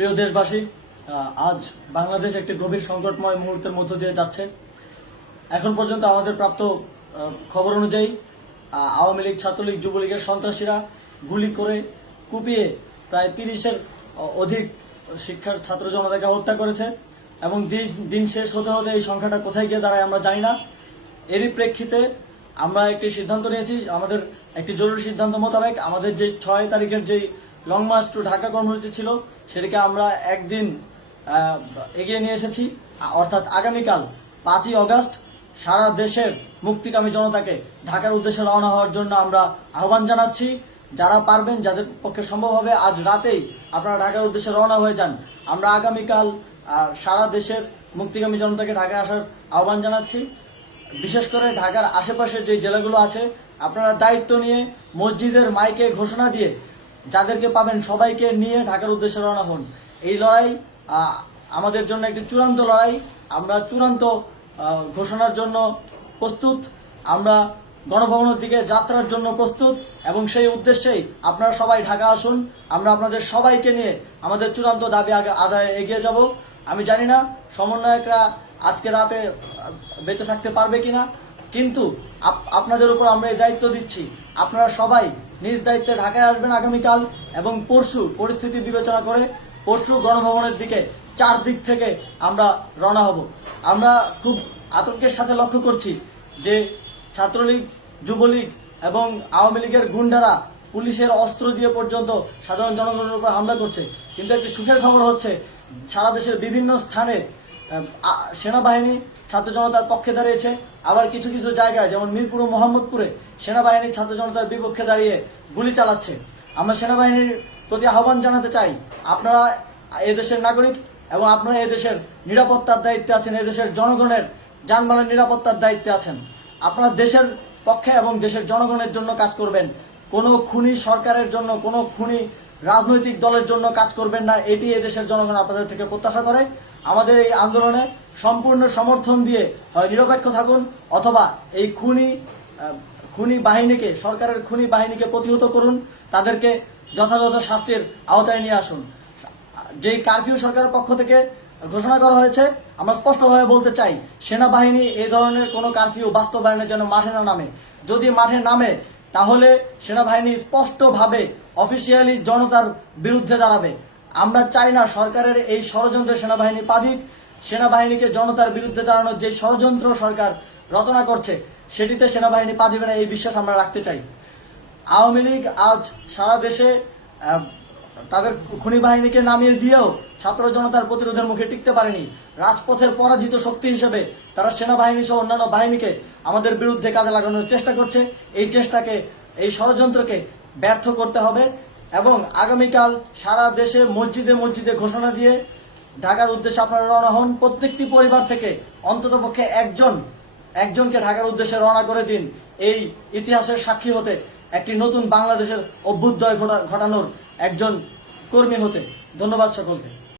প্রিয় দেশবাসী, আজ বাংলাদেশ একটি গভীর সংকটময় মুহূর্তের মধ্য দিয়ে যাচ্ছে। এখন পর্যন্ত আমাদের প্রাপ্ত খবর অনুযায়ী আওয়ামী লীগ, ছাত্রলীগ, যুবলীগের সন্ত্রাসীরা গুলি করে কুপিয়ে প্রায় 30-এর অধিক শিক্ষার ছাত্র জনতাকে হত্যা করেছে এবং দিন শেষ হতে হতে এই সংখ্যাটা কোথায় গিয়ে দাঁড়ায় আমরা জানি না। এরই প্রেক্ষিতে আমরা একটি সিদ্ধান্ত নিয়েছি। আমাদের একটি জরুরি সিদ্ধান্ত মোতাবেক আমাদের যে 6 তারিখের যেই লং মার্চ টু ঢাকা কর্মসূচি ছিল সেটাকে আমরা একদিন এগিয়ে নিয়ে এসেছি। অর্থাৎ আগামীকাল 5ই অগস্ট সারা দেশের মুক্তিকামী জনতাকে ঢাকার উদ্দেশ্যে রওনা হওয়ার জন্য আমরা আহ্বান জানাচ্ছি। যারা পারবেন, যাদের পক্ষে সম্ভব হবে, আজ রাতেই আপনারা ঢাকার উদ্দেশ্যে রওনা হয়ে যান। আমরা আগামীকাল সারা দেশের মুক্তিকামী জনতাকে ঢাকায় আসার আহ্বান জানাচ্ছি। বিশেষ করে ঢাকার আশেপাশের যে জেলাগুলো আছে, আপনারা দায়িত্ব নিয়ে মসজিদের মাইকে ঘোষণা দিয়ে যাদেরকে পাবেন সবাইকে নিয়ে ঢাকার উদ্দেশ্যে রওনা হন। এই লড়াই আমাদের জন্য একটি চূড়ান্ত লড়াই। আমরা চূড়ান্ত ঘোষণার জন্য প্রস্তুত। আমরা গণভবনের দিকে যাত্রার জন্য প্রস্তুত এবং সেই উদ্দেশ্যেই আপনারা সবাই ঢাকা আসুন। আমরা আপনাদের সবাইকে নিয়ে আমাদের চূড়ান্ত দাবি আদায়ে এগিয়ে যাব। আমি জানি না সমন্বয়করা আজকে রাতে বেঁচে থাকতে পারবে কিনা, কিন্তু আপনাদের উপর আমরা এই দায়িত্ব দিচ্ছি। আপনারা সবাই নিজ দায়িত্বে ঢাকায় আসবেন আগামীকাল এবং পরশু পরিস্থিতি বিবেচনা করে পরশু গণভবনের দিকে 4 দিক থেকে আমরা রওনা হব। আমরা খুব আতঙ্কের সাথে লক্ষ্য করছি যে ছাত্রলীগ, যুবলীগ এবং আওয়ামী লীগের গুন্ডারা পুলিশের অস্ত্র দিয়ে পর্যন্ত সাধারণ জনগণের উপর হামলা করছে। কিন্তু একটি সুখের খবর হচ্ছে, সারা দেশের বিভিন্ন স্থানে সেনাবাহিনী ছাত্র জনতার পক্ষে দাঁড়িয়েছে। আবার কিছু কিছু জায়গায় যেমন মিরপুর ও মোহাম্মদপুরে সেনাবাহিনী ছাত্র জনতার বিপক্ষে দাঁড়িয়ে গুলি চালাচ্ছে। আমরা সেনাবাহিনীর প্রতি আহ্বান জানাতে চাই, আপনারা এদেশের নাগরিক এবং আপনারা এদেশের নিরাপত্তার দায়িত্বে আছেন, এদেশের জনগণের যানবাহনের নিরাপত্তার দায়িত্বে আছেন। আপনারা দেশের পক্ষে এবং দেশের জনগণের জন্য কাজ করবেন। কোনো খুনি সরকারের জন্য, কোনো খুনি রাজনৈতিক দলের জন্য কাজ করবেন না। এটি এদেশের জনগণ আপনাদের থেকে প্রত্যাশা করে। আমাদের এই আন্দোলনে সম্পূর্ণ সমর্থন দিয়ে হয় নিরপেক্ষ থাকুন, অথবা এই খুনি বাহিনীকে, সরকারের খুনি বাহিনীকে প্রতিহত করুন, তাদেরকে যথাযথ শাস্তির আওতায় নিয়ে আসুন। যেই কারফিউ সরকারের পক্ষ থেকে ঘোষণা করা হয়েছে, আমরা স্পষ্টভাবে বলতে চাই, সেনাবাহিনী এই ধরনের কোনো কারফিউ বাস্তবায়নের জন্য মাঠে না নামে। যদি মাঠে নামে তাহলে সেনাবাহিনী স্পষ্টভাবে অফিসিয়ালি জনতার বিরুদ্ধে দাঁড়াবে। আমরা চাই না সরকারের এই ষড়যন্ত্রে সেনাবাহিনী পা দিক। সেনাবাহিনীকে জনতার বিরুদ্ধে দাঁড়ানোর যে ষড়যন্ত্র সরকার রচনা করছে সেটিতে সেনাবাহিনী পা দিবে না, এই বিশ্বাস আমরা রাখতে চাই। আওয়ামী লীগ আজ সারা দেশে তাদের খুনি বাহিনীকে নামিয়ে দিয়েও ছাত্র জনতার প্রতিরোধের মুখে টিকতে পারেনি। রাজপথের পরাজিত শক্তি হিসেবে তারা সেনাবাহিনী সহ অন্যান্য বাহিনীকে আমাদের বিরুদ্ধে কাজে লাগানোর চেষ্টা করছে। এই চেষ্টাকে, এই ষড়যন্ত্রকে ব্যর্থ করতে হবে এবং আগামীকাল সারা দেশে মসজিদে মসজিদে ঘোষণা দিয়ে ঢাকার উদ্দেশ্যে আপনারা রওনা হন। প্রত্যেকটি পরিবার থেকে অন্ততপক্ষে একজনকে ঢাকার উদ্দেশ্যে রওনা করে দিন, এই ইতিহাসের সাক্ষী হতে, একটি নতুন বাংলাদেশের অভ্যুদয় ঘটানোর একজন কর্মী হতে। ধন্যবাদ সকলকে।